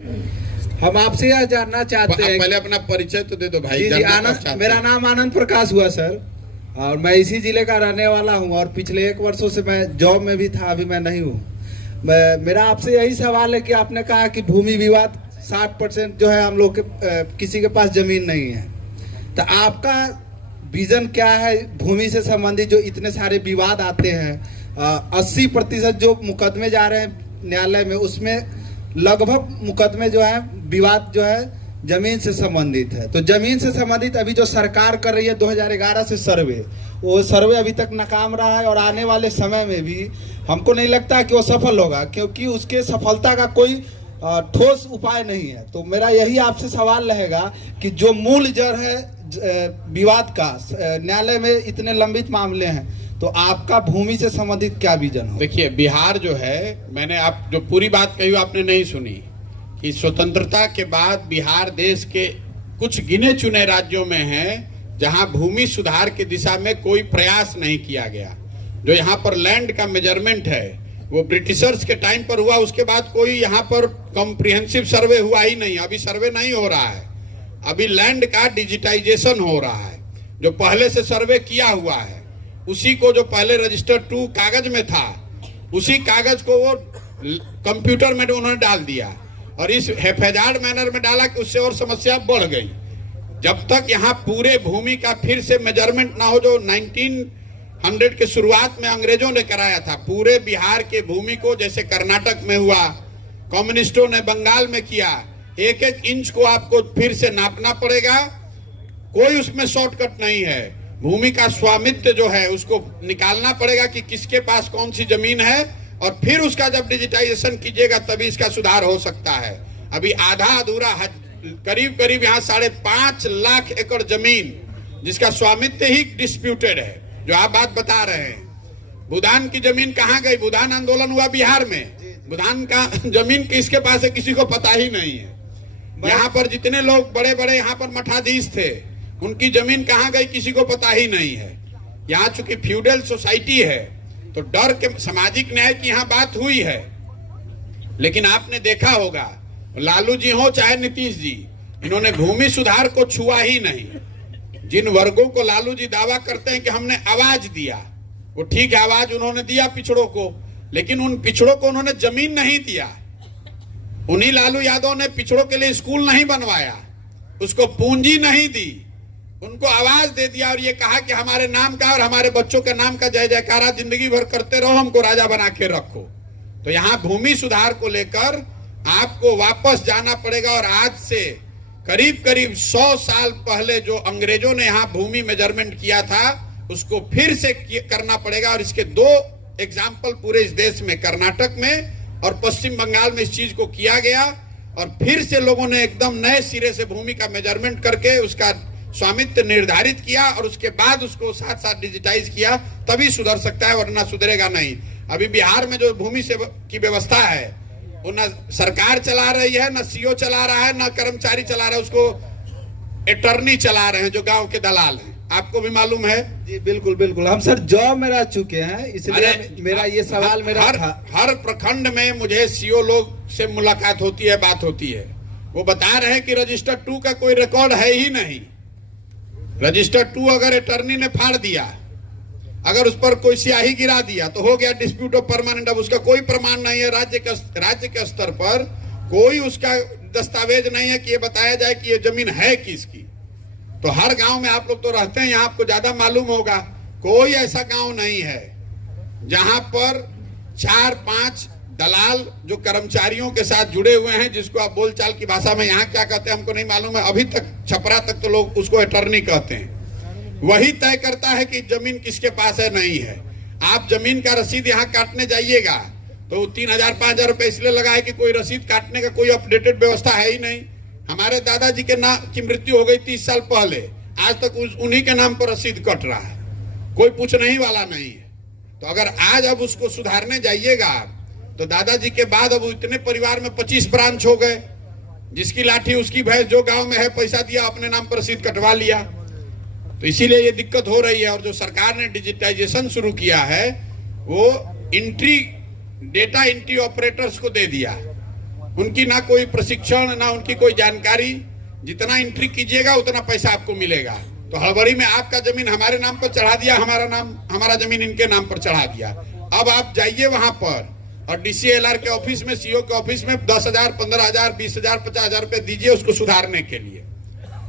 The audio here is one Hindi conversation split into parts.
हम आपसे यह जानना चाहते हैं, पहले अपना परिचय तो दे दो भाई। जी मेरा नाम आनंद प्रकाश हुआ सर, और मैं इसी जिले का रहने वाला हूं, और पिछले 1 वर्षों से मैं जॉब में भी था, अभी मैं नहीं हूं। मेरा आपसे यही सवाल है कि आपने कहा कि भूमि विवाद 60% जो है हम लोग के किसी के पास जमीन नहीं है, तो आपका विजन क्या है भूमि से संबंधित? जो इतने सारे विवाद आते हैं, 80% जो मुकदमे जा रहे हैं न्यायालय में, उसमें लगभग मुकदमे जो है विवाद जो है जमीन से संबंधित है। तो जमीन से संबंधित अभी जो सरकार कर रही है 2011 से सर्वे, वो सर्वे अभी तक नाकाम रहा है, और आने वाले समय में भी हमको नहीं लगता कि वो सफल होगा, क्योंकि उसके सफलता का कोई ठोस उपाय नहीं है। तो मेरा यही आपसे सवाल रहेगा कि जो मूल जड़ है विवाद का, न्यायालय में इतने लंबित मामले हैं, तो आपका भूमि से संबंधित क्या विजन हो? देखिए, बिहार जो है, मैंने आप जो पूरी बात कही आपने नहीं सुनी कि स्वतंत्रता के बाद बिहार देश के कुछ गिने चुने राज्यों में है जहां भूमि सुधार की दिशा में कोई प्रयास नहीं किया गया। जो यहाँ पर लैंड का मेजरमेंट है वो ब्रिटिशर्स के टाइम पर हुआ, उसके बाद कोई यहाँ पर कॉम्प्रिहेंसिव सर्वे हुआ ही नहीं। अभी सर्वे नहीं हो रहा है, अभी लैंड का डिजिटाइजेशन हो रहा है। जो पहले से सर्वे किया हुआ है उसी को, जो पहले रजिस्टर 2 कागज में था, उसी कागज को वो कंप्यूटर में उन्होंने डाल दिया, और इस हेफेजार्ड मैनर में डाला कि उससे और समस्या बढ़ गई। जब तक यहाँ पूरे भूमि का फिर से मेजरमेंट ना हो, जो 1900 के शुरुआत में अंग्रेजों ने कराया था, पूरे बिहार के भूमि को, जैसे कर्नाटक में हुआ, कम्युनिस्टों ने बंगाल में किया, 1-1 इंच को आपको फिर से नापना पड़ेगा। कोई उसमें शॉर्टकट नहीं है। भूमि का स्वामित्व जो है उसको निकालना पड़ेगा कि किसके पास कौन सी जमीन है, और फिर उसका जब डिजिटाइजेशन कीजिएगा तभी इसका सुधार हो सकता है। अभी आधा अधूरा करीब यहाँ 5.5 लाख एकड़ जमीन जिसका स्वामित्व ही डिस्प्यूटेड है, जो आप बात बता रहे हैं। भूदान की जमीन कहाँ गई? भूदान आंदोलन हुआ बिहार में, भूदान का जमीन किसके पास है किसी को पता ही नहीं है। यहाँ पर जितने लोग बड़े बड़े यहाँ पर मठाधीश थे, उनकी जमीन कहाँ गई किसी को पता ही नहीं है। यहाँ चूंकि फ्यूडल सोसाइटी है तो डर के सामाजिक न्याय की यहाँ बात हुई है, लेकिन आपने देखा होगा लालू जी हो चाहे नीतीश जी, इन्होंने भूमि सुधार को छुआ ही नहीं। जिन वर्गों को लालू जी दावा करते हैं कि हमने आवाज दिया, वो ठीक है, आवाज उन्होंने दिया पिछड़ों को, लेकिन उन पिछड़ों को उन्होंने जमीन नहीं दिया। उन्हीं लालू यादव ने पिछड़ों के लिए स्कूल नहीं बनवाया, उसको पूंजी नहीं दी, उनको आवाज दे दिया और ये कहा कि हमारे नाम का और हमारे बच्चों के नाम का जय जयकारा जिंदगी भर करते रहो, हमको राजा बना के रखो। तो यहाँ भूमि सुधार को लेकर आपको वापस जाना पड़ेगा, और आज से करीब 100 साल पहले जो अंग्रेजों ने यहाँ भूमि मेजरमेंट किया था उसको फिर से करना पड़ेगा। और इसके 2 एग्जाम्पल पूरे इस देश में, कर्नाटक में और पश्चिम बंगाल में इस चीज को किया गया, और फिर से लोगों ने एकदम नए सिरे से भूमि का मेजरमेंट करके उसका स्वामित्व निर्धारित किया, और उसके बाद उसको साथ साथ डिजिटाइज किया, तभी सुधर सकता है, वरना सुधरेगा नहीं। अभी बिहार में जो भूमि से की व्यवस्था है वो न सरकार चला रही है, न सीओ चला रहा है, न कर्मचारी चला रहा है, उसको अटर्नी चला रहे हैं जो गांव के दलाल हैं। आपको भी मालूम है? जी बिल्कुल बिल्कुल, हम सर जॉब में रह चुके हैं, इसलिए मेरा ये सवाल हर प्रखंड में मुझे सीओ लोग से मुलाकात होती है, बात होती है, वो बता रहे हैं कि रजिस्टर 2 का कोई रिकॉर्ड है ही नहीं। रजिस्टर 2 अगर अटर्नी ने फाड़ दिया, अगर उस पर कोई स्याही गिरा दिया तो हो गया डिस्प्यूट ऑफ परमानेंट। अब उसका कोई प्रमाण नहीं है, राज्य के स्तर पर कोई उसका दस्तावेज नहीं है कि ये बताया जाए कि ये जमीन है किसकी। तो हर गांव में आप लोग तो रहते हैं, यहाँ आपको ज्यादा मालूम होगा, कोई ऐसा गांव नहीं है जहां पर 4-5 दलाल जो कर्मचारियों के साथ जुड़े हुए हैं, जिसको आप बोलचाल की भाषा में यहाँ क्या कहते हैं हमको नहीं मालूम है, अभी तक छपरा तक तो लोग उसको अटर्नी कहते हैं। वही तय करता है कि जमीन किसके पास है, नहीं है। आप जमीन का रसीद यहाँ काटने जाइएगा तो 3000-5000 रुपए इसलिए लगा है कि कोई रसीद काटने का कोई अपडेटेड व्यवस्था है ही नहीं। हमारे दादाजी के नाम की मृत्यु हो गई 30 साल पहले, आज तक उन्हीं के नाम पर रसीद कट रहा है, कोई पूछने ही वाला नहीं है। तो अगर आज अब उसको सुधारने जाइएगा तो दादाजी के बाद अब इतने परिवार में 25 ब्रांच हो गए, जिसकी लाठी उसकी भैंस, जो गांव में है पैसा दिया अपने नाम पर रसीद कटवा लिया। तो इसीलिए ये दिक्कत हो रही है। और जो सरकार ने डिजिटाइजेशन शुरू किया है वो डेटा एंट्री ऑपरेटर्स को दे दिया, उनकी ना कोई प्रशिक्षण, ना उनकी कोई जानकारी। जितना एंट्री कीजिएगा उतना पैसा आपको मिलेगा। तो हड़बड़ी में आपका जमीन हमारे नाम पर चढ़ा दिया, हमारा जमीन इनके नाम पर चढ़ा दिया। अब आप जाइए वहां पर और DCLR के ऑफिस में, CO के ऑफिस में 10,000, 15,000, 20,000, 50,000 रुपए दीजिए उसको सुधारने के लिए।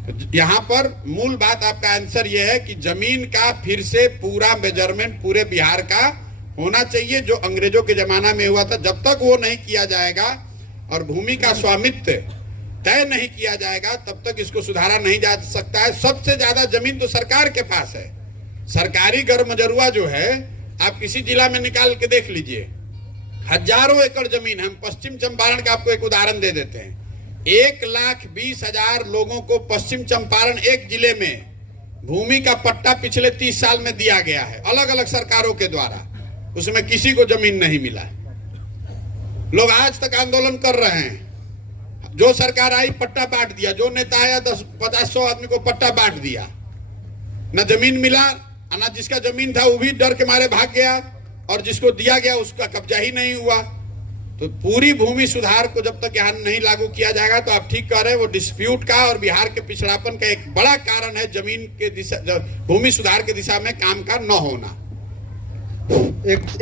तो यहाँ पर मूल बात आपका आंसर यह है कि जमीन का फिर से पूरा मेजरमेंट पूरे बिहार का होना चाहिए, जो अंग्रेजों के जमाना में हुआ था। जब तक वो नहीं किया जाएगा और भूमि का स्वामित्व तय नहीं किया जाएगा तब तक इसको सुधारा नहीं जा सकता है। सबसे ज्यादा जमीन तो सरकार के पास है। सरकारी गर्मजरुआ जो है, आप किसी जिला में निकाल के देख लीजिए, हजारों एकड़ जमीन। हम पश्चिम चंपारण का आपको एक उदाहरण दे देते हैं। 1,20,000 लोगों को पश्चिम चंपारण एक जिले में भूमि का पट्टा पिछले 30 साल में दिया गया है, अलग अलग सरकारों के द्वारा। उसमें किसी को जमीन नहीं मिला। लोग आज तक आंदोलन कर रहे हैं। जो सरकार आई पट्टा बांट दिया, जो नेता आया 10-50-100 आदमी को पट्टा बांट दिया, न जमीन मिला, ना जिसका जमीन था वो भी डर के मारे भाग गया, और जिसको दिया गया उसका कब्जा ही नहीं हुआ। तो पूरी भूमि सुधार को जब तक यहाँ नहीं लागू किया जाएगा, तो आप ठीक कह रहे हैं, वो डिस्प्यूट का और बिहार के पिछड़ापन का एक बड़ा कारण है जमीन के दिशा, भूमि सुधार की दिशा में काम का न होना। एक